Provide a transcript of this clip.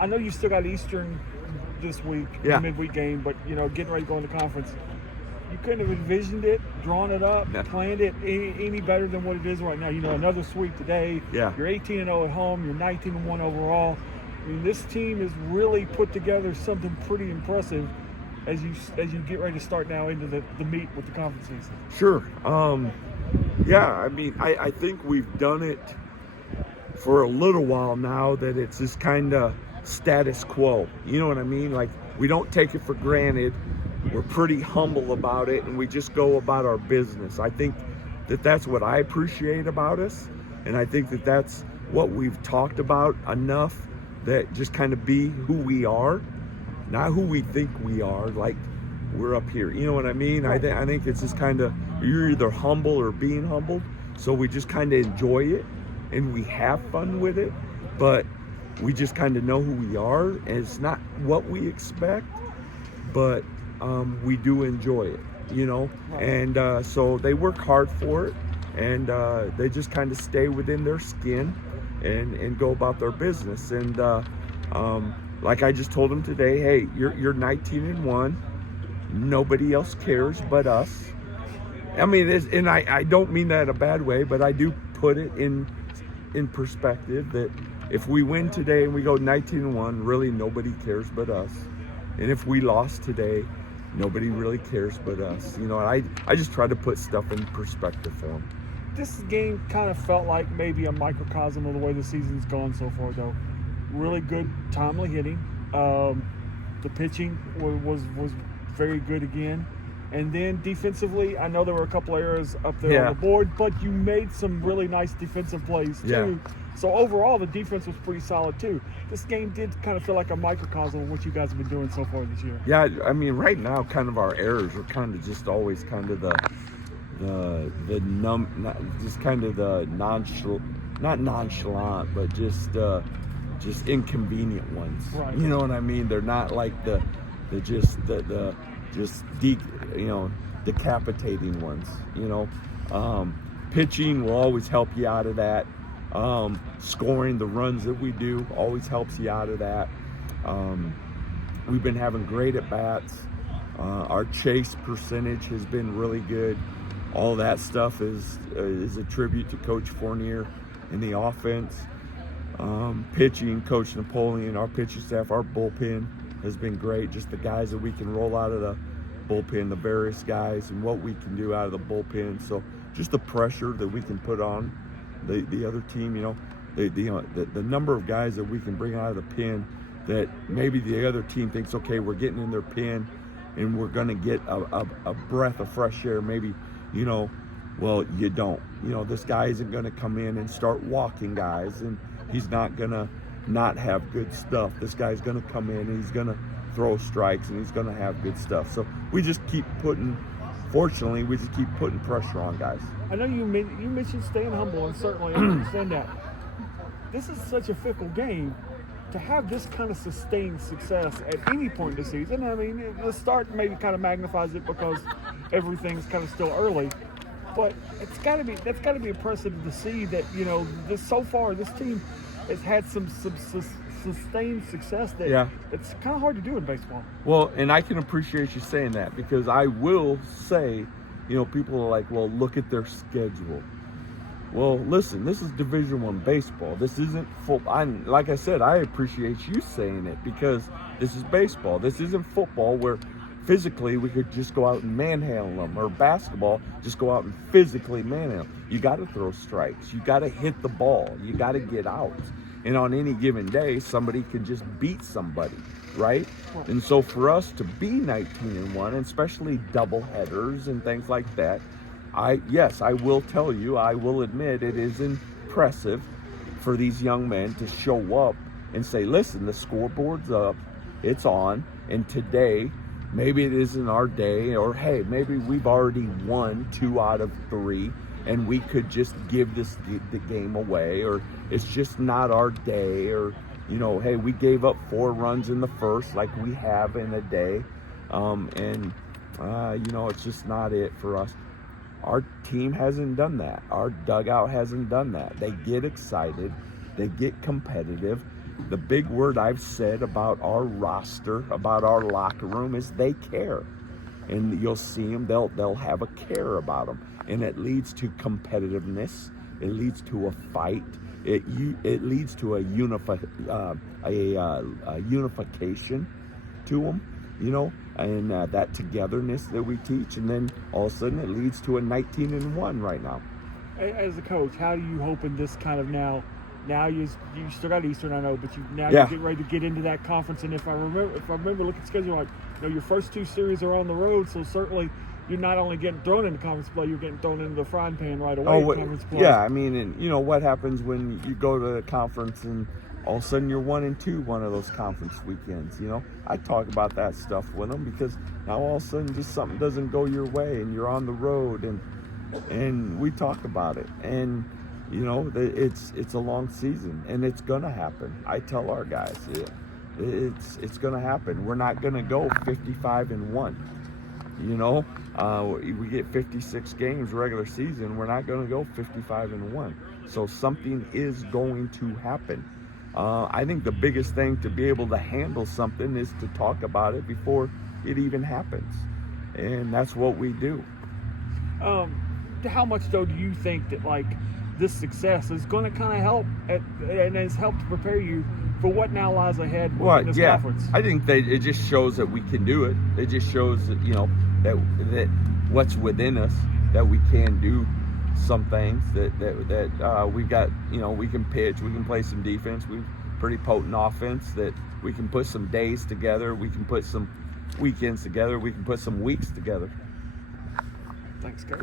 I know you still got Eastern this week, Yeah. the midweek game, but getting ready to go into conference. You couldn't have envisioned it, drawn it up, Yeah. planned it any better than what it is right now. Another sweep today. Yeah. You're 18-0 at home. You're 19-1 overall. I mean, this team has really put together something pretty impressive as you get ready to start now into the meat with the conference season. Sure. Yeah, I mean, I think we've done it for a little while now that it's just kind of status quo. You know what I mean? Like, we don't take it for granted. We're pretty humble about it, and we just go about our business. I think that that's what I appreciate about us, and I think that that's what we've talked about enough, that just kind of be who we are, not who we think we are, like we're up here. You know what I mean? I think it's just kind of, you're either humble or being humbled, so we just kind of enjoy it, and we have fun with it, but we just kind of know who we are, and it's not what we expect, but we do enjoy it, Right. and so they work hard for it, and they just kind of stay within their skin and go about their business. And like I just told them today, hey, you're 19-1, nobody else cares but us. I mean, and I don't mean that in a bad way, but I do put it in perspective that if we win today and we go 19-1, really nobody cares but us. And if we lost today, nobody really cares but us. I just try to put stuff in perspective for them. This game kind of felt like maybe a microcosm of the way the season's gone so far, though. Really good, timely hitting. The pitching was very good again. And then defensively, I know there were a couple errors up there on the board, but you made some really nice defensive plays too. Yeah. So overall, the defense was pretty solid too. This game did kind of feel like a microcosm of what you guys have been doing so far this year. Yeah, I mean, right now, kind of our errors are kind of just always kind of not nonchalant, but just inconvenient ones. Right. You know what I mean? They're not like decapitating ones. Pitching will always help you out of that. Scoring the runs that we do always helps you out of that. We've been having great at bats. Our chase percentage has been really good. All that stuff is a tribute to Coach Fournier and the offense. Pitching, Coach Napoleon, our pitching staff, our bullpen has been great. Just the guys that we can roll out of the bullpen, the various guys, and what we can do out of the bullpen. So just the pressure that we can put on the other team, the number of guys that we can bring out of the pen that maybe the other team thinks, okay, we're getting in their pen and we're going to get a breath of fresh air. Maybe, well, you don't. This guy isn't going to come in and start walking guys, and he's not going to not have good stuff. This guy's going to come in and he's going to throw strikes and he's going to have good stuff. So we just keep putting pressure on guys. I know you mentioned staying humble, and certainly I understand that. This is such a fickle game. To have this kind of sustained success at any point in the season, I mean, the start maybe kind of magnifies it because everything's kind of still early. But that's got to be impressive to see that so far this team has had some sustained success that it's kind of hard to do in baseball. Well, and I can appreciate you saying that, because I will say, people are like, well, look at their schedule. Well, listen, this is Division I baseball. This isn't football. Like I said, I appreciate you saying it, because this is baseball. This isn't football where physically we could just go out and manhandle them, or basketball, just go out and physically manhandle them. You got to throw strikes. You got to hit the ball. You got to get out. And on any given day, somebody can just beat somebody, right? And so for us to be 19-1, and especially double headers and things like that, I will tell you, I will admit it is impressive for these young men to show up and say, listen, the scoreboard's up, it's on, and today, maybe it isn't our day, or hey, maybe we've already won 2 out of 3, and we could just give the game away, or it's just not our day, or, hey, we gave up 4 runs in the first like we have in a day, it's just not it for us. Our team hasn't done that. Our dugout hasn't done that. They get excited. They get competitive. the big word I've said about our roster, about our locker room, is they care. And you'll see them, they'll have a care about them. And it leads to competitiveness. It leads to a fight. It leads to a unification to them, you know, and that togetherness that we teach. And then all of a sudden it leads to a 19-1 right now. As a coach, how do you hope in this kind of now you still got Eastern, I know, but you're getting ready to get into that conference. And if I remember looking at the schedule, like, you know, your first 2 series are on the road, so certainly you're not only getting thrown into conference play, you're getting thrown into the frying pan right away. Conference play. Yeah, I mean, and you know what happens when you go to the conference and all of a sudden you're 1-2 one of those conference weekends. You know, I talk about that stuff with them, because now all of a sudden just something doesn't go your way and you're on the road, and we talk about it. And you know, it's a long season, and it's gonna happen. I tell our guys, it's gonna happen. We're not gonna go 55-1. You know, we get 56 games regular season. We're not gonna go 55-1. So something is going to happen. I think the biggest thing to be able to handle something is to talk about it before it even happens, and that's what we do. How much though do you think that, like, this success is going to kind of help and has helped to prepare you for what now lies ahead in this conference? I think it just shows that we can do it. It just shows that, you know, that what's within us, that we can do some things, that we got, you know, we can pitch, we can play some defense, we've pretty potent offense, that we can put some days together, we can put some weekends together, we can put some weeks together. Thanks, Gary.